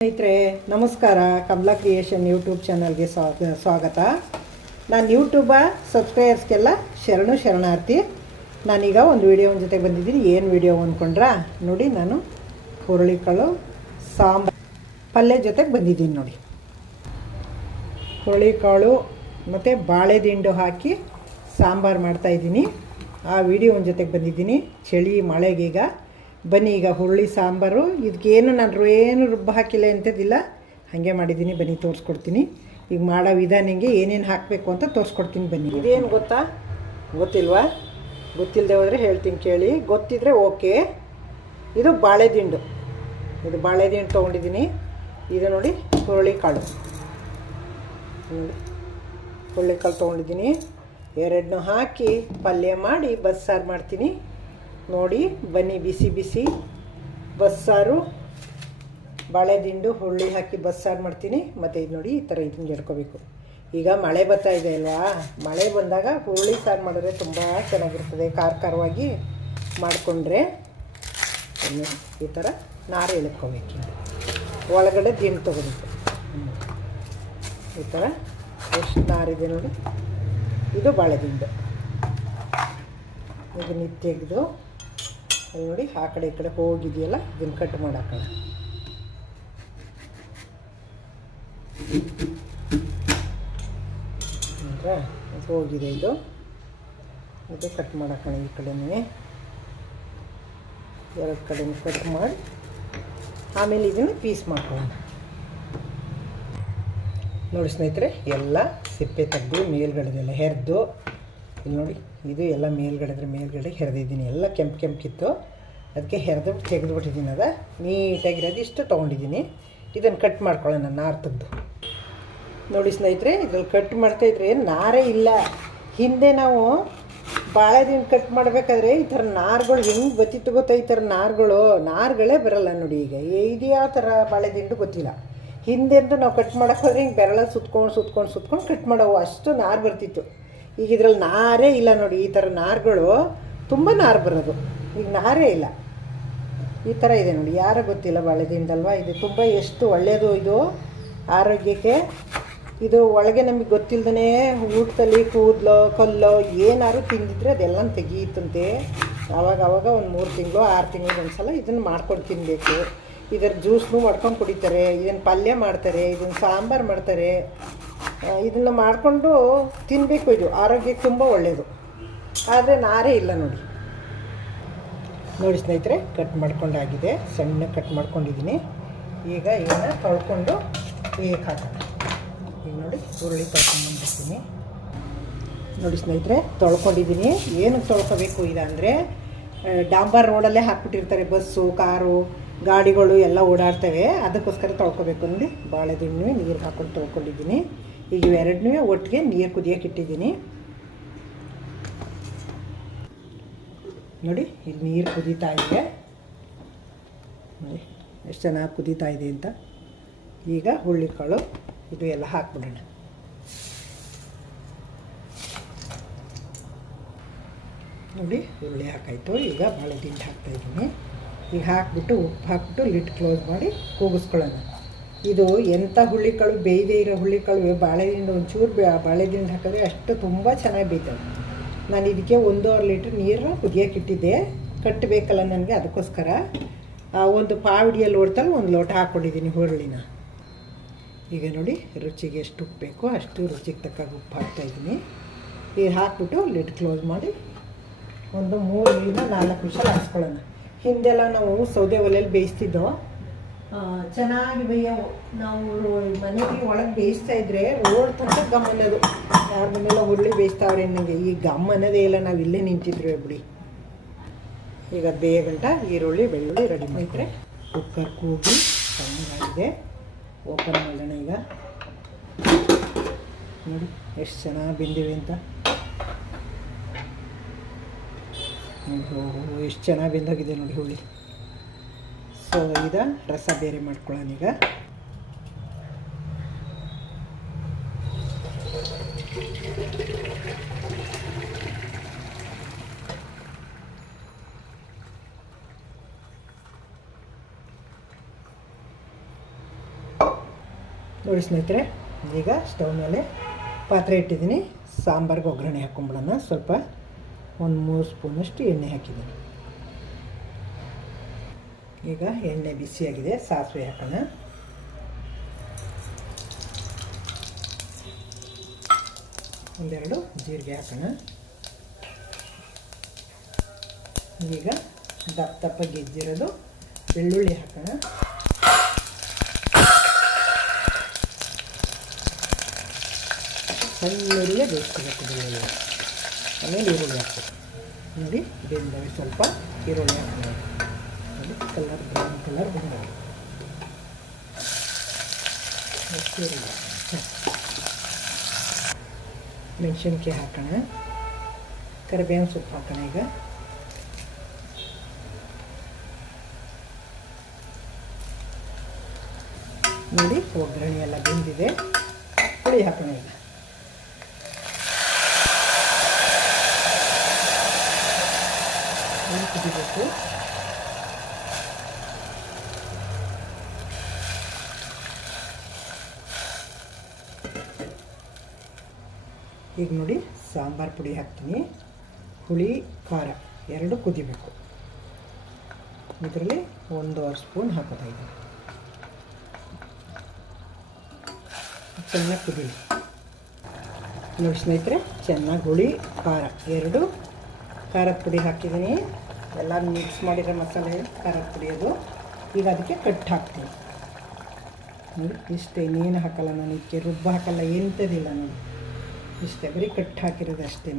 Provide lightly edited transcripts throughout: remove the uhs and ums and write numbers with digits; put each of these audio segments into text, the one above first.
ಸ್ನೇಹಿತರೆ ನಮಸ್ಕಾರ. Kamala creation YouTube ಚಾನಲ್ಗೆ ಸ್ವಾಗತ. ನಾನು ಯೂಟ್ಯೂಬ ಸಬ್ಸ್ಕ್ರೈಬರ್ಸ್ಗೆಲ್ಲ ಶರಣಾರ್ಥಿ. ನಾನೀಗ ಒಂದು ವಿಡಿಯೋನ ಜೊತೆ ಬಂದಿದ್ದೀನಿ. ಏನು ವಿಡಿಯೋ ಅಂದ್ಕೊಂಡ್ರಾ? ನೋಡಿ, ನಾನು ಹುರುಳಿಕಾಳು ಸಾಂಬಾರು ಪಲ್ಯ ಜೊತೆಗೆ ಬಂದಿದ್ದೀನಿ. ನೋಡಿ, ಹುರುಳಿಕಾಳು ಮತ್ತು ಬಾಳೆದಿಂಡು ಹಾಕಿ ಸಾಂಬಾರು ಮಾಡ್ತಾಯಿದ್ದೀನಿ. ಆ ವಿಡಿಯೋ ಜೊತೆಗೆ ಬಂದಿದ್ದೀನಿ. ಚಳಿ ಮಳೆಗೀಗ ಬನ್ನಿ, ಈಗ ಹುರುಳಿ ಸಾಂಬಾರು ಇದಕ್ಕೇನು ನಾನು ಏನು ರುಬ್ಬ ಹಾಕಿಲ್ಲ ಅಂಥದ್ದಿಲ್ಲ, ಹಾಗೆ ಮಾಡಿದ್ದೀನಿ. ಬನ್ನಿ ತೋರಿಸ್ಕೊಡ್ತೀನಿ. ಈಗ ಮಾಡೋ ವಿಧಾನ ಹಿಂಗೆ ಏನೇನು ಹಾಕಬೇಕು ಅಂತ ತೋರಿಸ್ಕೊಡ್ತೀನಿ ಬನ್ನಿ. ಇದೇನು ಗೊತ್ತಾ? ಗೊತ್ತಿಲ್ವಾ? ಗೊತ್ತಿಲ್ಲದೆ ಹೋದರೆ ಹೇಳ್ತೀನಿ ಕೇಳಿ. ಗೊತ್ತಿದ್ದರೆ ಓಕೆ. ಇದು ಬಾಳೆದಿಂಡು ತೊಗೊಂಡಿದ್ದೀನಿ. ಇದು ನೋಡಿ ಹುರುಳಿಕಾಳು ತೊಗೊಂಡಿದ್ದೀನಿ. ಎರಡನ್ನೂ ಹಾಕಿ ಪಲ್ಯ ಮಾಡಿ ಬಸ್ಸಾರು ಮಾಡ್ತೀನಿ. ನೋಡಿ ಬನ್ನಿ, ಬಿಸಿ ಬಿಸಿ ಬಸ್ಸಾರು, ಬಾಳೆದಿಂಡು ಹುರುಳಿ ಹಾಕಿ ಬಸ್ಸಾರು ಮಾಡ್ತೀನಿ. ಮತ್ತು ಇದು ನೋಡಿ, ಈ ಥರ ಇದನ್ನು ಎಡ್ಕೋಬೇಕು. ಈಗ ಮಳೆ ಬರ್ತಾ ಇದೆ ಅಲ್ವಾ? ಮಳೆ ಬಂದಾಗ ಹುರುಳಿ ಸಾರು ಮಾಡಿದ್ರೆ ತುಂಬ ಚೆನ್ನಾಗಿರ್ತದೆ. ಖಾರವಾಗಿ ಮಾಡಿಕೊಂಡ್ರೆ ಈ ಥರ ನಾರು ಎಳ್ಕೋಬೇಕು. ಒಳಗಡೆ ದಿಂಡು ತೊಗೋಬೇಕು. ಈ ಥರ ಎಷ್ಟು ನಾರಿದೆ ನೋಡಿ. ಇದು ಬಾಳೆದಿಂಡು. ಇದನ್ನು ತೆಗೆದು ನೋಡಿ, ಆ ಕಡೆ ಈ ಕಡೆ ಹೋಗಿದೆಯಲ್ಲ, ಇದನ್ನು ಕಟ್ ಮಾಡಾಕೋಣ. ಹೋಗಿದೆ ಇದು ಕಟ್ ಮಾಡಾಕೋಣ. ಈ ಕಡೆನೇ ಎರಡು ಕಡೆನೂ ಕಟ್ ಮಾಡಿ ಆಮೇಲೆ ಇದನ್ನು ಪೀಸ್ ಮಾಡ್ಕೊಳ್ಳೋಣ. ನೋಡಿ ಸ್ನೇಹಿತರೆ, ಎಲ್ಲ ಸಿಪ್ಪೆ ತೆಗೆದು ಮೇಲ್ಗಡೆದೆಲ್ಲ ಹೆರೆದು, ಇಲ್ಲಿ ನೋಡಿ, ಇದು ಎಲ್ಲ ಮೇಲ್ಗಡೆ ಹೆರೆದಿದ್ದೀನಿ. ಎಲ್ಲ ಕೆಂಪಿತ್ತು, ಅದಕ್ಕೆ ತೆಗೆದುಬಿಟ್ಟಿದ್ದೀನಿ. ಅದು ನೀಟಾಗಿರೋದು ಇಷ್ಟು ತೊಗೊಂಡಿದ್ದೀನಿ. ಇದನ್ನು ಕಟ್ ಮಾಡ್ಕೊಳ್ಳೋಣ, ನಾರು ತೆಗೆದು. ನೋಡಿ ಸ್ನೇಹಿತರೆ, ಇದ್ರಲ್ಲಿ ಕಟ್ ಮಾಡ್ತಾಯಿದ್ರೆ ನಾರೇ ಇಲ್ಲ. ಹಿಂದೆ ನಾವು ಬಾಳೆದಿಂಡು ಕಟ್ ಮಾಡಬೇಕಾದ್ರೆ ಈ ಥರ ನಾರುಗಳು ಹೆಂಗೆ ಬತ್ತಿತ್ತು ಗೊತ್ತಾ? ಈ ಥರ ನಾರುಗಳೇ ಬರೋಲ್ಲ ನೋಡಿ. ಈಗ ಇದು ಯಾವ ಥರ ಬಾಳೆದಿಂಡು ಗೊತ್ತಿಲ್ಲ. ಹಿಂದೆ ಅಂತೂ ನಾವು ಕಟ್ ಮಾಡೋಕ್ಕೋದ್ರೆ ಹಿಂಗೆ ಬೆರಳ ಸುತ್ಕೊಂಡು ಕಟ್ ಮಾಡೋವು, ಅಷ್ಟು ನಾರು ಬರ್ತಿತ್ತು. ಈಗ ಇದ್ರಲ್ಲಿ ನಾರೇ ಇಲ್ಲ ನೋಡಿ. ಈ ಥರ ನಾರುಗಳು ತುಂಬ ನಾರು ಬರೋದು. ಈಗ ನಾರೇ ಇಲ್ಲ. ಈ ಥರ ಇದೆ ನೋಡಿ. ಯಾರು ಗೊತ್ತಿಲ್ಲ ಬಾಳೆದಿಂಡಲ್ವಾ? ಇದು ತುಂಬ ಎಷ್ಟು ಒಳ್ಳೆಯದು ಇದು ಆರೋಗ್ಯಕ್ಕೆ. ಇದು ಒಳಗೆ ನಮಗೆ ಗೊತ್ತಿಲ್ಲದೇ ಊಟದಲ್ಲಿ ಕೂದಲೋ ಕಲ್ಲೋ ಏನಾದ್ರು ತಿಂದಿದ್ರೆ ಅದೆಲ್ಲ ತೆಗೀತಂತೆ. ಆವಾಗ ಒಂದು 3 ತಿಂಗಳು 6 ತಿಂಗಳಿಗೆ ಒಂದು ಸಲ ಇದನ್ನು ಮಾಡ್ಕೊಂಡು ತಿನ್ನಬೇಕು. ಇದರ ಜ್ಯೂಸ್ನೂ ಮಾಡ್ಕೊಂಡು ಕುಡಿತಾರೆ, ಇದನ್ನು ಪಲ್ಯ ಮಾಡ್ತಾರೆ, ಇದನ್ನು ಸಾಂಬಾರು ಮಾಡ್ತಾರೆ. ಇದನ್ನು ಮಾಡಿಕೊಂಡು ತಿನ್ನಬೇಕು. ಇದು ಆರೋಗ್ಯಕ್ಕೆ ತುಂಬ ಒಳ್ಳೆಯದು. ಆದರೆ ನಾರೇ ಇಲ್ಲ ನೋಡಿ. ಸ್ನೇಹಿತರೆ, ಕಟ್ ಮಾಡ್ಕೊಂಡಾಗಿದೆ. ಸಣ್ಣ ಕಟ್ ಮಾಡ್ಕೊಂಡಿದ್ದೀನಿ. ಈಗ ಇದನ್ನು ತೊಳ್ಕೊಂಡು ಬೇಗ ಹಾಕೋಣ. ಈಗ ನೋಡಿ, ಹುರುಳಿ ತೊಳ್ಕೊಂಡ್ಬಂದಿರ್ತೀನಿ. ನೋಡಿ ಸ್ನೇಹಿತರೆ, ತೊಳ್ಕೊಂಡಿದ್ದೀನಿ. ಏನಕ್ಕೆ ತೊಳ್ಕೊಬೇಕು ಇದಂದರೆ, ಡಾಂಬರ್ ರೋಡಲ್ಲೇ ಹಾಕ್ಬಿಟ್ಟಿರ್ತಾರೆ ಬಸ್ಸು, ಕಾರು, ಗಾಡಿಗಳು ಎಲ್ಲ ಓಡಾಡ್ತವೆ. ಅದಕ್ಕೋಸ್ಕರ ತೊಳ್ಕೊಬೇಕು. ನೋಡಿ, ಬಾಳೆದಿಂಡು ನೀರು ಹಾಕ್ಕೊಂಡು ತೊಳ್ಕೊಂಡಿದ್ದೀನಿ. ಈಗ ಇವೆರಡನ್ನೂ ಒಟ್ಟಿಗೆ ನೀರು ಕುದಿಯೋಕೆ ಇಟ್ಟಿದ್ದೀನಿ. ನೋಡಿ, ಇಲ್ಲಿ ನೀರು ಕುದೀತಾ ಇದೆ. ನೋಡಿ ಎಷ್ಟು ಚೆನ್ನಾಗಿ ಕುದೀತಾ ಇದೆ ಅಂತ. ಈಗ ಹುರುಳಿಕಾಳು ಇದು ಎಲ್ಲ ಹಾಕ್ಬಿಡೋಣ. ನೋಡಿ, ಹುರುಳಿ ಹಾಕಾಯಿತು. ಈಗ ಬಾಳೆದಿಂಡು ಹಾಕ್ತಾಯಿದ್ದೀನಿ. ಈಗ ಹಾಕ್ಬಿಟ್ಟು ಉಪ್ಪು ಹಾಕ್ಬಿಟ್ಟು ಲಿಡ್ ಕ್ಲೋಸ್ ಮಾಡಿ ಕೂಗಿಸ್ಕೊಳ್ಳೋಣ. ಇದು ಎಂಥ ಹುರುಳಿಕಾಳು, ಬೇಯದೇ ಇರೋ ಹುರುಳಿಕಾಳು. ಬಾಳೆದಿಂಡು ಒಂಚೂರು ಬಾಳೆದಿಂಡು ಹಾಕಿದ್ರೆ ಅಷ್ಟು ತುಂಬ ಚೆನ್ನಾಗಿ ಬೇಯ್ತವೆ. ನಾನು ಇದಕ್ಕೆ 1.5 ಲೀಟ್ರ್ ನೀರು ಕುದಿಯೋಕೆ ಇಟ್ಟಿದ್ದೆ. ಕಟ್ಟಬೇಕಲ್ಲ ನನಗೆ, ಅದಕ್ಕೋಸ್ಕರ ಒಂದು ಪಾವಿಡಿಯಲ್ಲಿ ಓಡ್ತಲ್ಲಿ 1 ಲೋಟ ಹಾಕ್ಕೊಂಡಿದ್ದೀನಿ ಹುರುಳಿನ. ಈಗ ನೋಡಿ, ರುಚಿಗೆ ಎಷ್ಟು ಉಪ್ಪು ಬೇಕೋ ಅಷ್ಟು ರುಚಿಗೆ ತಕ್ಕಾಗ ಉಪ್ಪು ಹಾಕ್ತಾಯಿದ್ದೀನಿ. ಈಗ ಹಾಕ್ಬಿಟ್ಟು ಲಿಡ್ ಕ್ಲೋಸ್ ಮಾಡಿ ಒಂದು 3 4 ನಿಮಿಷ ಹಾಕ್ಸ್ಕೊಳ್ಳೋಣ. ಹಿಂದೆಲ್ಲ ನಾವು ಸೌದೆ ಒಲೆಯಲ್ಲಿ ಬೇಯಿಸ್ತಿದ್ದೋ, ಚೆನ್ನಾಗಿ ಬೇಯವು. ನಾವು ಮನೆಗೆ ಒಳಗೆ ಬೇಯಿಸ್ತಾ ಇದ್ರೆ ರೋಡ್ ತನಕ ಗಮ್ ಅನ್ನೋದು. ಯಾರ ಮನೆಯಲ್ಲ ಹುರುಳಿ ಬೇಯಿಸ್ತಾವ್ರೆ ನನಗೆ ಈ ಗಮ್ ಅನ್ನೋದೇ ಇಲ್ಲ. ನಾವು ಇಲ್ಲೇ ನಿಂತಿದ್ರು ಬಿಡಿ. ಈಗ ಬೇಗಂಟ ಈರುಳ್ಳಿ ಬೆಳ್ಳುಳ್ಳಿ ರೆಡಿ ಮಾಡಿದ್ರೆ ಕುಕ್ಕರ್ ಕೂಗಿ ಚೆನ್ನಾಗಿದೆ. ಓಪನ್ ಮಾಡೋಣ. ಈಗ ನೋಡಿ ಎಷ್ಟು ಚೆನ್ನಾಗಿ ಬೆಂದಿವೆ ಅಂತ. ಎಷ್ಟು ಚೆನ್ನಾಗಿ ಬೆಂದಾಗಿದೆ ನೋಡಿ ಹುರುಳಿ. ಸೊ ಈಗ ರಸ ಬೇರೆ ಮಾಡ್ಕೊಳ್ಳೋಣ. ಈಗ ನೋಡಿ ಸ್ನೇಹಿತರೆ, ಈಗ ಸ್ಟವ್ ಮೇಲೆ ಪಾತ್ರೆ ಇಟ್ಟಿದ್ದೀನಿ. ಸಾಂಬಾರಿಗೆ ಒಗ್ಗರಣೆ ಹಾಕ್ಕೊಂಬಿಡೋಣ. ಸ್ವಲ್ಪ ಒಂದು 3 ಸ್ಪೂನಷ್ಟು ಎಣ್ಣೆ ಹಾಕಿದ್ದೀನಿ. ಈಗ ಎಣ್ಣೆ ಬಿಸಿಯಾಗಿದೆ, ಸಾಸಿವೆ ಹಾಕೋಣ. ಒಂದೆರಡು ಜೀರಿಗೆ ಹಾಕೋಣ. ಈಗ ದಪ್ಪ ಗೆಜ್ಜಿರೋದು ಬೆಳ್ಳುಳ್ಳಿ ಹಾಕೋಣ. ಸಣ್ಣಗೆ ಬೇಯಿಸ್ಕೋಬೇಕು ಬೆಳ್ಳುಳ್ಳಿ. ಆಮೇಲೆ ಈರುಳ್ಳಿ ಹಾಕ್ಬೇಕು. ನೋಡಿ ಬೆಂದವೆ, ಸ್ವಲ್ಪ ಈರುಳ್ಳಿ ಹಾಕೋಣ. ನೋಡಿ ಕಲರ್ ಬ್ರೌನ್ ಕಲರ್ ಬಂದವೆ. ಈರುಳ್ಳಿ ಮೆಣಸಿನ್ಕಾಯಿ ಹಾಕೋಣ. ಕರಿಬೇವಿನ ಸೊಪ್ಪು ಹಾಕೋಣ. ಈಗ ನೋಡಿ ಒಗ್ಗರಣೆ ಎಲ್ಲ ಬೆಂದಿದೆ. ಹುಳಿ ಹಾಕೋಣ. ಈಗ ಹುಳಿ ಕುದಿಬೇಕು. ಈಗ ನೋಡಿ ಸಾಂಬಾರು ಪುಡಿ ಹಾಕ್ತೀನಿ. ಹುಳಿ ಖಾರ ಎರಡು ಕುದಿಬೇಕು. ಇದರಲ್ಲಿ 1.5 ಸ್ಪೂನ್ ಹಾಕೋತಾ ಇದ್ದೀನಿ. ಚೆನ್ನಾಗಿ ಕುದೀಲಿ. ನೋಡಿ ಸ್ನೇಹಿತರೆ, ಚೆನ್ನಾಗಿ ಹುಳಿ ಖಾರ ಎರಡು ಖಾರದ ಪುಡಿ ಹಾಕಿದ್ದೀನಿ. ಎಲ್ಲ ಮಿಕ್ಸ್ ಮಾಡಿರೋ ಮಸಾಲೆ ಖಾರದ ಪುಡಿ ಅದು. ಈಗ ಅದಕ್ಕೆ ಕಟ್ಟು ಹಾಕ್ತೀನಿ. ನೋಡಿ ಇಷ್ಟೇ, ಇನ್ನೇನು ಹಾಕಲ್ಲ ನಾನು. ಇದಕ್ಕೆ ರುಬ್ಬ ಹಾಕಲ್ಲ, ಎಂಥದಿಲ್ಲ. ನೋಡಿ ಇಷ್ಟೇ, ಬರೀ ಕಟ್ಟು ಹಾಕಿರೋದು ಅಷ್ಟೇ.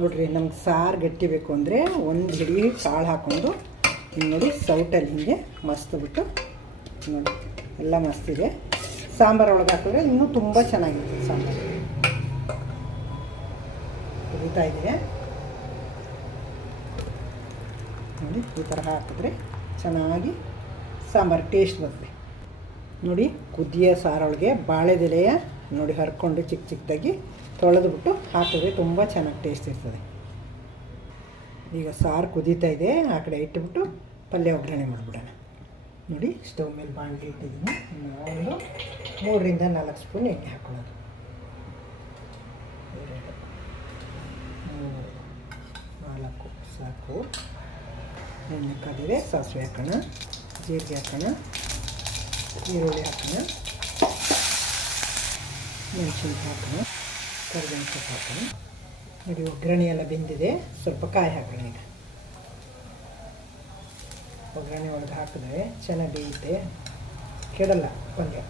ನೋಡಿರಿ, ನಮ್ಗೆ ಸಾರು ಗಟ್ಟಿ ಬೇಕು ಅಂದರೆ 1 ಹಿಡಿ ಕಾಳು ಹಾಕ್ಕೊಂಡು ಹಿಂಗೆ ನೋಡಿ ಸೌಟಲ್ಲಿ ಹಿಂಗೆ ಮಸ್ತ್ ಬಿಟ್ಟು ನೋಡಿ ಎಲ್ಲ ಮಸ್ತಿದೆ. ಸಾಂಬಾರು ಒಳಗೆ ಹಾಕಿದ್ರೆ ಇನ್ನೂ ತುಂಬ ಚೆನ್ನಾಗಿರುತ್ತೆ ಸಾಂಬಾರು. ಕುದೀತಾ ಇದೆ ನೋಡಿ. ಈ ಥರ ಹಾಕಿದ್ರೆ ಚೆನ್ನಾಗಿ ಸಾಂಬಾರು ಟೇಸ್ಟ್ ಬರುತ್ತೆ. ನೋಡಿ ಕುದಿಯ ಸಾರೊಳಗೆ ಬಾಳೆದೆಲೆಯ ನೋಡಿ ಹರ್ಕೊಂಡು ಚಿಕ್ಕ ಚಿಕ್ಕದಾಗಿ ತೊಳೆದುಬಿಟ್ಟು ಹಾಕಿದ್ರೆ ತುಂಬ ಚೆನ್ನಾಗಿ ಟೇಸ್ಟ್ ಇರ್ತದೆ. ಈಗ ಸಾರು ಕುದೀತಾ ಇದೆ. ಆ ಕಡೆ ಇಟ್ಟುಬಿಟ್ಟು ಪಲ್ಯ ಒಗ್ಗರಣೆ ಮಾಡಿಬಿಡೋಣ. ನೋಡಿ ಸ್ಟವ್ ಮೇಲೆ ಬಾಣಲಿ ಇಟ್ಟಿದ್ದೀನಿ. ಒಂದು 3ರಿಂದ 4 ಸ್ಪೂನ್ ಎಣ್ಣೆ ಹಾಕೊಳ್ಳೋದು. 2 3 4 ಸಾಕು. ಎಣ್ಣೆ ಕಾದಿದೆ. ಸಾಸಿವೆ ಹಾಕೋಣ, ಜೀರಿಗೆ ಹಾಕೋಣ, ಈರುಳ್ಳಿ ಹಾಕೋಣ, ಮೆಣಸಿನ್ಕಾಯಿ ಹಾಕೋಣ, ಕರಿಬೇವಿನ ಸೊಪ್ಪು ಹಾಕೋಣ. ನೋಡಿ ಒಗ್ಗರಣೆ ಎಲ್ಲ ಬೆಂದಿದೆ. ಸ್ವಲ್ಪ ಕಾಯಿ ಹಾಕೋಣ. ಈಗ ಒಗ್ಗರಣೆ ಒಳಗೆ ಹಾಕಿದ್ರೆ ಚೆನ್ನಾಗಿ ಬೇಯುತ್ತೆ, ಕೆಡಲ್ಲ ಪಲ್ಯ.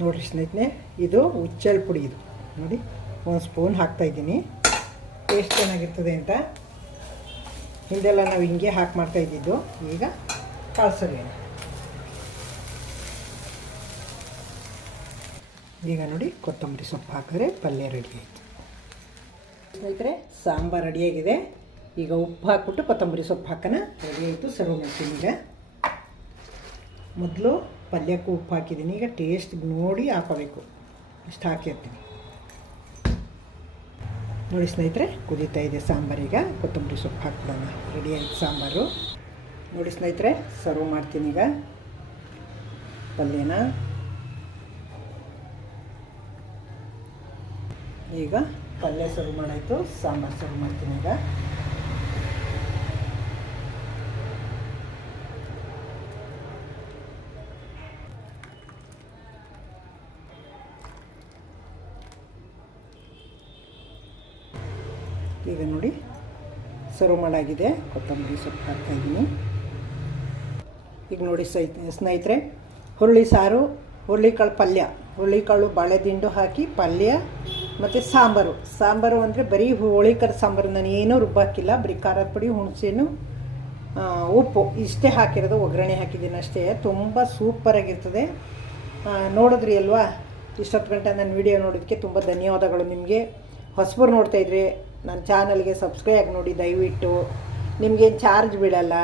ನೋಡಿರಿ ಸ್ನೇಹಿತರೆ, ಇದು ಹುಚ್ಚೆಳ್ಳು ಪುಡಿ. ಇದು ನೋಡಿ 1 ಸ್ಪೂನ್ ಹಾಕ್ತಾಯಿದ್ದೀನಿ. ಟೇಸ್ಟ್ ಚೆನ್ನಾಗಿರ್ತದೆ ಅಂತ. ಹಿಂದೆಲ್ಲ ನಾವು ಹಿಂಗೆ ಹಾಕಿ ಮಾಡ್ತಾಯಿದ್ದಿದ್ದು. ಈಗ ಕಾಳ್ಸರಿ. ಈಗ ನೋಡಿ ಕೊತ್ತಂಬರಿ ಸೊಪ್ಪು ಹಾಕಿದ್ರೆ ಪಲ್ಯ ರೆಡಿ ಆಯಿತು. ಸ್ನೇಹಿತರೆ, ಸಾಂಬಾರು ರೆಡಿಯಾಗಿದೆ. ಈಗ ಉಪ್ಪು ಹಾಕ್ಬಿಟ್ಟು ಕೊತ್ತಂಬರಿ ಸೊಪ್ಪು ಹಾಕೋಣ. ರೆಡಿ ಆಯಿತು, ಸರ್ವ್ ಮಾಡ್ತೀನಿ. ಈಗ ಮೊದಲು ಪಲ್ಯಕ್ಕೂ ಉಪ್ಪು ಹಾಕಿದ್ದೀನಿ. ಈಗ ಟೇಸ್ಟ್ ನೋಡಿ ಹಾಕೋಬೇಕು. ಇಷ್ಟು ಹಾಕಿರ್ತೀನಿ. ನೋಡಿ ಸ್ನೇಹಿತರೆ, ಕುದೀತಾ ಇದೆ ಸಾಂಬಾರೀಗ. ಕೊತ್ತಂಬರಿ ಸೊಪ್ಪು ಹಾಕ್ಬಿಡೋಣ. ರೆಡಿ ಆಯಿತು ಸಾಂಬಾರು. ನೋಡಿ ಸ್ನೇಹಿತರೆ, ಸರ್ವ್ ಮಾಡ್ತೀನಿ ಈಗ ಪಲ್ಯನ. ಈಗ ಪಲ್ಯ ಸರ್ವ್ ಮಾಡಾಯಿತು, ಸಾಂಬಾರು ಸರ್ವ್ ಮಾಡ್ತೀನಿ. ಈಗ ನೋಡಿ ಸರ್ವ್ ಮಾಡಾಗಿದೆ. ಕೊತ್ತಂಬರಿ ಸೊಪ್ಪು ಹಾಕ್ತಾಯಿದ್ದೀನಿ. ಈಗ ನೋಡಿ ಸ್ನೇಹಿತರೆ, ಹುರುಳಿ ಸಾರು, ಹುರುಳಿಕಾಳು ಪಲ್ಯ, ಹುರುಳಿಕಾಳು ಬಾಳೆದಿಂಡು ಹಾಕಿ ಪಲ್ಯ ಮತ್ತು ಸಾಂಬಾರು ಅಂದರೆ ಬರೀ ಹುರುಳಿಕಾಳು ಸಾಂಬಾರು. ನಾನು ಏನೂ ರುಬ್ಬಾಕಿಲ್ಲ. ಬರೀ ಖಾರದ ಪುಡಿ, ಹುಣಸೆಹಣ್ಣು, ಉಪ್ಪು ಇಷ್ಟೇ ಹಾಕಿರೋದು. ಒಗ್ಗರಣೆ ಹಾಕಿದ್ದೀನಿ ಅಷ್ಟೇ. ತುಂಬ ಸೂಪರಾಗಿರ್ತದೆ. ನೋಡಿದ್ರಿ ಅಲ್ವಾ? ಇಷ್ಟೊತ್ತು ಗಂಟೆ ನನ್ನ ವಿಡಿಯೋ ನೋಡೋದಕ್ಕೆ ತುಂಬ ಧನ್ಯವಾದಗಳು ನಿಮಗೆ. ಹೊಸಬರು ನೋಡ್ತಾಯಿದ್ರೆ ನನ್ನ ಚಾನಲ್ಗೆ ಸಬ್ಸ್ಕ್ರೈಬ್ ಆಗಿ ನೋಡಿ ದಯವಿಟ್ಟು. ನಿಮಗೇನು ಚಾರ್ಜ್ ಬೀಳಲ್ಲ.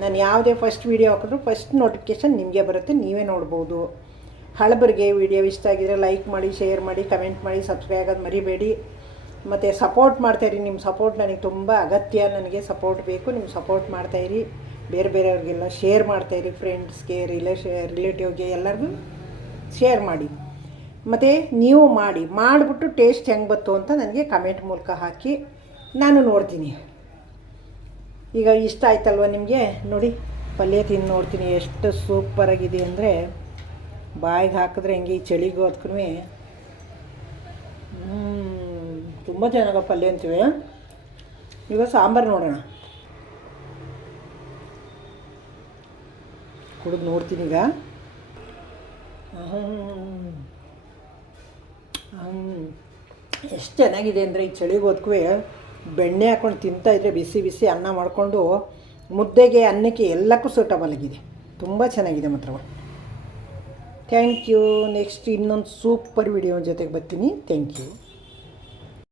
ನಾನು ಯಾವುದೇ ಫಸ್ಟ್ ವೀಡಿಯೋ ಹಾಕಿದ್ರು ಫಸ್ಟ್ ನೋಟಿಫಿಕೇಷನ್ ನಿಮಗೆ ಬರುತ್ತೆ, ನೀವೇ ನೋಡ್ಬೋದು. ಹಳಬರಿಗೆ ವಿಡಿಯೋ ಇಷ್ಟ ಆಗಿದರೆ ಲೈಕ್ ಮಾಡಿ, ಶೇರ್ ಮಾಡಿ, ಕಮೆಂಟ್ ಮಾಡಿ, ಸಬ್ಸ್ಕ್ರೈಬ್ ಆಗೋದು ಮರಿಬೇಡಿ. ಮತ್ತು ಸಪೋರ್ಟ್ ಮಾಡ್ತಾಯಿರಿ. ನಿಮ್ಮ ಸಪೋರ್ಟ್ ನನಗೆ ತುಂಬ ಅಗತ್ಯ. ನನಗೆ ಸಪೋರ್ಟ್ ಬೇಕು. ನಿಮ್ಮ ಸಪೋರ್ಟ್ ಮಾಡ್ತಾಯಿರಿ. ಬೇರೆ ಬೇರೆಯವ್ರಿಗೆಲ್ಲ ಶೇರ್ ಮಾಡ್ತಾಯಿರಿ, ಫ್ರೆಂಡ್ಸ್ಗೆ, ರಿಲೇಟಿವ್ಗೆ ಎಲ್ಲರಿಗೂ ಶೇರ್ ಮಾಡಿ. ಮತ್ತು ನೀವು ಮಾಡಿಬಿಟ್ಟು ಟೇಸ್ಟ್ ಹೆಂಗೆ ಬಂತು ಅಂತ ನನಗೆ ಕಮೆಂಟ್ ಮೂಲಕ ಹಾಕಿ, ನಾನು ನೋಡ್ತೀನಿ. ಈಗ ಇಷ್ಟ ಆಯ್ತಲ್ವ ನಿಮಗೆ? ನೋಡಿ ಪಲ್ಯ ತಿಂದು ನೋಡ್ತೀನಿ ಎಷ್ಟು ಸೂಪರಾಗಿದೆ ಅಂದರೆ, ಬಾಯಿಗೆ ಹಾಕಿದ್ರೆ ಹೆಂಗೆ ಈ ಚಳಿಗೂ ಅದಕ್ಕೂ ತುಂಬ ಚೆನ್ನಾಗ ಪಲ್ಯ ಅಂತೀವಿ. ಈಗ ಸಾಂಬಾರು ನೋಡೋಣ, ಕುಡಿದು ನೋಡ್ತೀನಿ ಈಗ. ಎಷ್ಟು ಚೆನ್ನಾಗಿದೆ ಅಂದರೆ ಈ ಚಳಿಗೋದಕ್ಕೂ ಬೆಣ್ಣೆ ಹಾಕ್ಕೊಂಡು ತಿಂತಾಯಿದ್ರೆ ಬಿಸಿ ಬಿಸಿ ಅನ್ನ ಮಾಡಿಕೊಂಡು ಮುದ್ದೆಗೆ, ಅನ್ನಕ್ಕೆ ಎಲ್ಲಕ್ಕೂ ಸೂಟಬಲ್ ಆಗಿದೆ. ತುಂಬ ಚೆನ್ನಾಗಿದೆ ಮಾತ್ರ. Thank you. ನೆಕ್ಸ್ಟ್ ಇನ್ನೊಂದು ಸೂಪರ್ ವಿಡಿಯೋ ಜೊತೆಗೆ ಬರ್ತೀನಿ. Thank you.